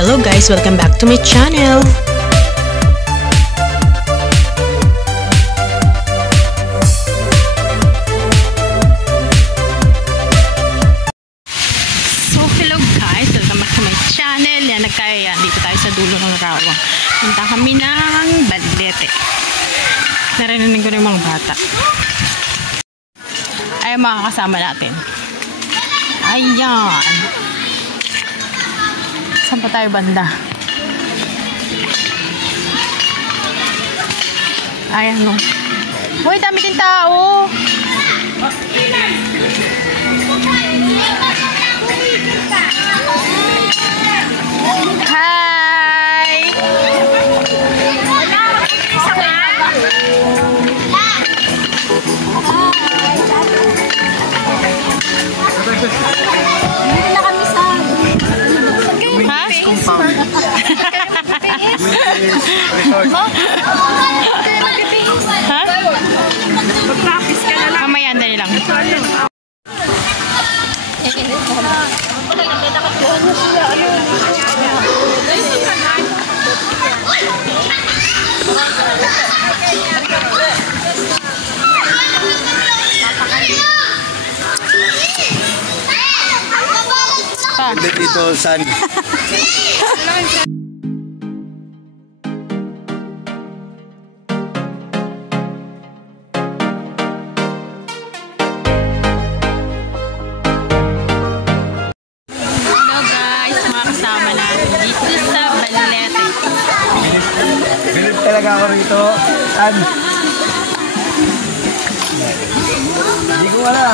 Hello guys, welcome back to my channel. So hello guys, welcome back to my channel. Yan, nagkaya dito tayo sa dulo ng Rawang. Punta kami ng Balete. Narinig ko rin mga bata. Ay, mga kasama natin. Ayan. Saan pa tayo banda? Ayan no. Uy, dami din tao. Hi! Hindi na kami sa... Ha? Ha? Mag-practice ka na lang. Mamaya, dali lang. Dito san. Bilib talaga ako rito. San? Hindi ko wala.